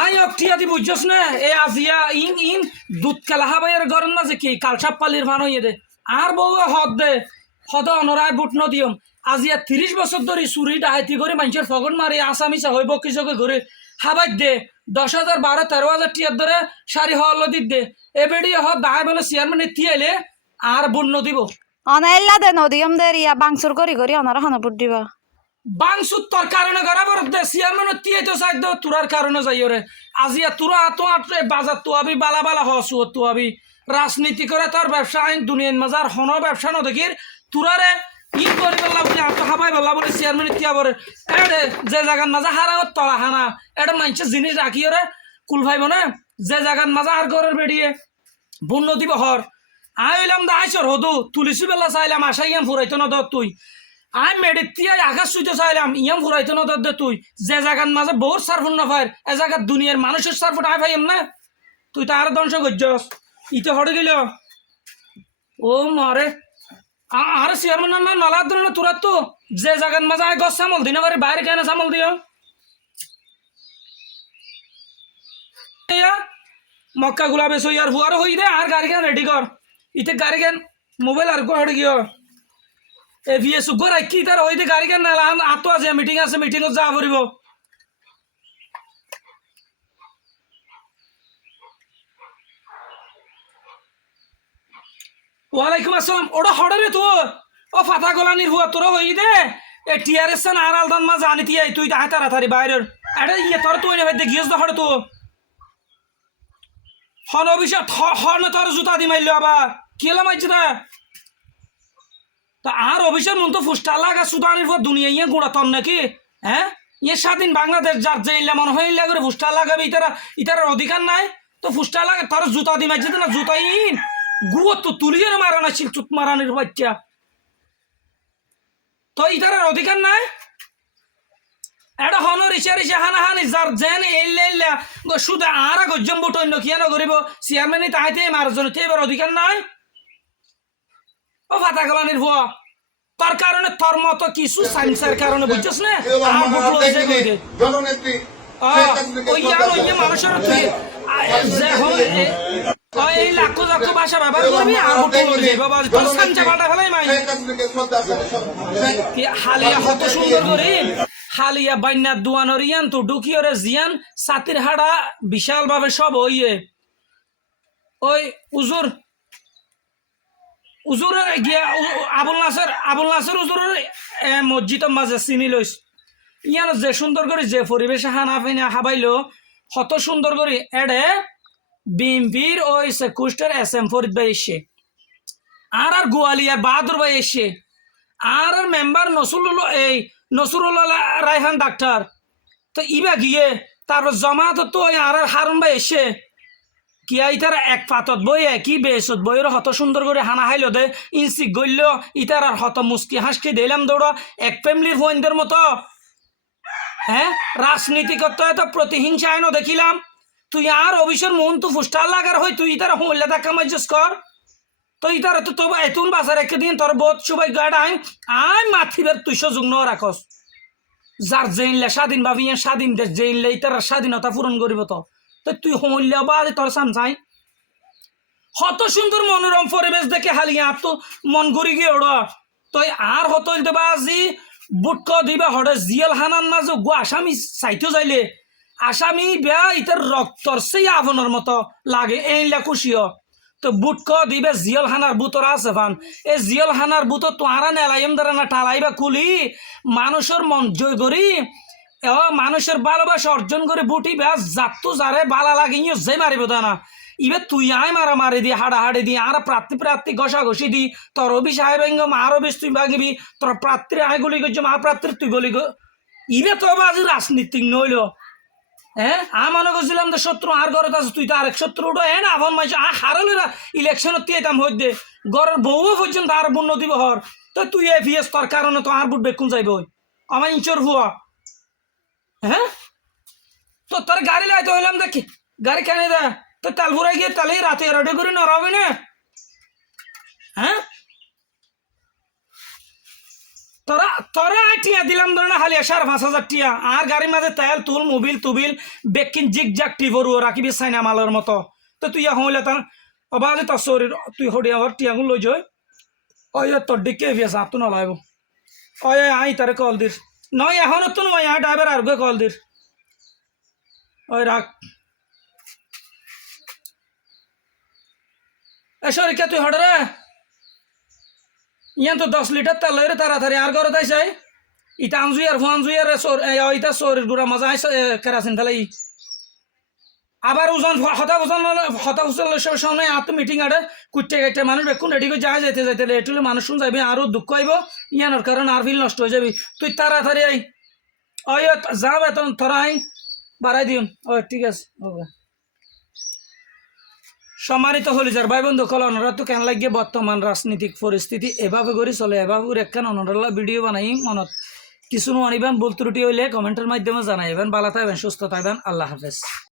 I অক্টিয়া দি বুঝছস না এ আজিয়া in in দুধ কালা হাবাইয়ের গরম মাঝে কি কালসাপ পালির ভান হইয়ে দে আর বউ হদ দে হদ অনরায় বুট নদিয়ম আজিয়া 30 বছর ধরে চুরি ডাহাতি করে মানুষের ফগন মারি আসামিসা হইব কৃষকে ঘুরে হাবাই দে 10,000 12,000 13,000 টিয়ার ধরে সারি হল দিত দে এবেডি হদ দায় বলে চেয়ারম্যান এতিয়াইলে আর বুট নদিব অনাইল্লা দে নদীয়ম দে রিয়া বাংসুর করি করি অনারা হনপুর দিবা বাংসুর তোর কারণে গড়াবর দে চেয়ারম্যান তিয়াই তো চাই দো তোরার কারণে যাই রে আজিয়া তোরা তো আটে বাজার তো আবি বালা বালা হসু তো আবি রাজনীতি করে তোর ব্যবসা আইন দুনিয়ার মাজার হন ব্যবসা নদেখির তোরারে ই করি বললা বলে আত হাবাই বললা বলে চেয়ারম্যান তিয়া বরে এডে যে জায়গার মাজা হারা তলা হানা এটা মানুষের জিনিস রাখিও রে কুল ভাইব না যে জায়গার মাজা আর ঘরের বেরিয়ে বন্য দিব হর আইলাম দা আইসর হদু তুলিসি বেলা চাইলাম আশা ইয়াম ফুরাইতো না দর তুই আই মেডিতিয়াই আকাশ সুইতে চাইলাম ইয়াম ফুরাইতো না দর দে তুই যে জায়গার মাঝে বহুত সার্ফুন না ফাইর এ জায়গার দুনিয়ার মানুষের সার্ফুন আই ভাইম না তুই তো আর ধ্বংস করছস ইতে হড়ে গেল ও মরে আর চেয়ারম্যান না নলা ধরে না তোরা তো যে জায়গার মাঝে আয় গছ সামল দিনে বাড়ি বাইরে কেন সামল দিও মক্কা গুলাবে সই আর হুয়ার হই দে আর গাড়ি কেন রেডি কর ইতে গাড়ি কেন মোবাইল আর হড়ে গিয়ে এ ভিএস সুগর কি তার হইতে গাড়ি কেন না আতো আছে মিটিংত যা পড়িব ওয়ালাইকুম আসসালাম ওটা হড়ে রে তো ও ফাতা গোলানির হুয়া তোরা হই দে এ টিআরএস আর আলদান মা জানি তিয়াই তুই তাহা তাড়াতাড়ি বাইরের আরে ইয়ে তোর তুই নেবে গিয়েছ তো হড়ে তো হন অভিশাপ হন তোর জুতা দি মাইল আবার কেলা মাইছে তা তা আর অভিষেক মন তো ফুস্টা লাগা সুদানির পর দুনিয়া ইয়ে গুঁড়া তন নাকি হ্যাঁ ইয়ে স্বাধীন বাংলাদেশ যার যে ইল্লা মনে হয় ইল্লা করে ফুস্টা লাগাবে ইতার অধিকার নাই তো ফুস্টা লাগে তার জুতা দি মাইছে না জুতা ইন গুয়ো তো তুলিয়ে মারা না শিল চুত মারানির বাচ্চা তো ইতার অধিকার নাই এটা হনর ইসে হানাহানি যার জেন এল্লা শুধু আর গজ্জম বুট অন্য কিয়া নগরিব চেয়ারম্যানই তাহাইতে মারার জন্য এবার অধিকার নাই ও ফাতা গলানির ভুয়া তার কারণে তোর মতো কিছু সায়েন্সের কারণে বুঝছস না আর বুট লইছে কইতে জননেত্রী ওই মানুষের তুই যে হয় এই লাখো লাখো ভাষা ব্যবহার করবি আর বুট লইছে বাবা তোর সামচা বাটা ফেলাই মাই কি হালিয়া কত সুন্দর করে হালিয়া বাইনা দুয়ানোর ইয়ান তো ডুকিওরে জিয়ান সাতির হাড়া বিশাল ভাবে সব ওইয়ে ওই উজুর উজুরে গিয়া আবুল নাসের উজুরের মসজিদের মাঝে চিনি লইস ইয়ান যে সুন্দর করে যে পরিবেশে হানা ফিনা হাবাইলো কত সুন্দর করে এডে বিএমপির ওই কুষ্টের SM ফরিদ ভাই এসে আর গোয়ালিয়ার বাহাদুর ভাই এসে আর মেম্বার নসরুল্লাহ রায়হান ডাক্তার তো ইবা গিয়ে তারপর জমাত তো আর হারুন ভাই এসে কি ইতার এক পাতত বই কি বেসত বইয়ের হত সুন্দর করে হানা হাইল দে ইনসি গইল ইতার আর হত মুস্কি হাসকি দিলাম দৌড় এক ফ্যামিলির ফোনদের মতো হ্যাঁ রাজনীতি করতে এত প্রতিহিংসা আইন দেখিলাম তুই আর অভিষের মন তো ফুস্টার লাগার হই তুই ইতার হইলে দেখা মাইজস কর তো ইতার তো তো এতুন বাসার একদিন তোর বহুত সবাই গাড়া আই মাথিবের তুই সুযোগ ন রাখস যার জেনলে স্বাধীন ভাবি স্বাধীন দেশ জেনলে ইতার স্বাধীনতা পূরণ করিব তো তুই হইলে বা তোর সামসাই কত সুন্দর মনোরম পরিবেশ দেখে হালিয়া তো মন ঘুরি গিয়ে ওড় তুই আর হত দেবা আজি বুটক দিবা হরে জিয়াল হানান মাঝে গো আসামি চাইতে যাইলে আসামি বেয়া ইতার রক্তর সেই আবনের মতো লাগে এইলা খুশিও তো বুটক দিবে জিয়াল হানার বুতর আছে ফান এই জিয়াল হানার বুতর তো আরা নেলাইম দ্বারা না টালাইবা খুলি মানুষের মন জয় করি মানুষের ভালোবাসা অর্জন করে বুটি ব্যাস যাত্তু যারে বালা লাগে যে মারিব না ইবে তুই আয় মারামারি দি হাড়াহাড়ি দি আর প্রার্থী ঘষাঘষি দি তোর অভি সাহেব আর অভিস তুই ভাগিবি তোর প্রার্থীর আয় গুলি করছো মা প্রার্থীর তুই গলি ইবে তো আজ রাজনীতিক নইল হ্যাঁ মনে করছিলাম তো শত্রু আর ঘরে আছে তুই তো আরেক শত্রু উঠো হ্যাঁ না আফন মাইছে হারালে ইলেকশনত তিয়েতাম হইতে ঘরের বউ পর্যন্ত আর বন্য দিব হর তো তুই এফিএস তোর কারণে তো আর বুট বেকুন যাইব আমার ইঞ্চর হুয়া হ্যাঁ তো তোর গাড়ি লাইতে হইলাম দেখি গাড়ি কেন দে তো তেল ভরাই গিয়ে তাহলে রাতে রেডি করে নড়াবে না হ্যাঁ তোরা তোরা টিয়া দিলাম ধরে না খালি 5,000 টিয়া আর গাড়ির মাঝে তেল তুল মোবিল তুবিল বেকিন জিগ জাগ টিভরু রাখিবি চাইনা মালের মতো তো তুই হইলে তার অবাধে তোর শরীর তুই হড়িয়া হর টিয়াগুন লই যাই ওই তোর দিকে বিয়ে সাত না লাগবো ওই আই তারে কল দিস নয় এখন তো নয় ড্রাইভার আর কল দিস ওই রাখ এ শরীর তুই হড় রে ইয়ান তো 10 লিটার তেল লই রে তাড়াতাড়ি আর ঘরে তাই চাই ইটা আনজুই আর ফুয়ানজুই আর ইটা শরীর গুড়া মজা আইসা কেরাসিন ফেলাই আবার ওজন হতা ওজন সামনে আর তো মিটিং আড়ে কুটে গাইতে মানুষ বেকুন রেডি করে যায় যাইতে যাইতে লেট হলে মানুষ শুন যাবি আরও দুঃখ আইব ইয়ানোর কারণে আর ফিল নষ্ট হয়ে যাবি তুই তাড়াতাড়ি আই ওই যা বেতন তোরা আই বাড়াই দিন ও ঠিক আছে ওকে সম্মানিত হলিজার ভাই বন্ধু কল ওনারা তো কেন লাগিয়ে বর্তমান রাজনৈতিক পরিস্থিতি এভাবে করে চলে এভাবে করে একখান ওনারা ভিডিও বানাই মনত কিছু আনিবেন ভুল ত্রুটি হইলে কমেন্টের মাধ্যমে জানাইবেন ভালো থাকবেন সুস্থ থাকবেন আল্লাহ হাফেজ।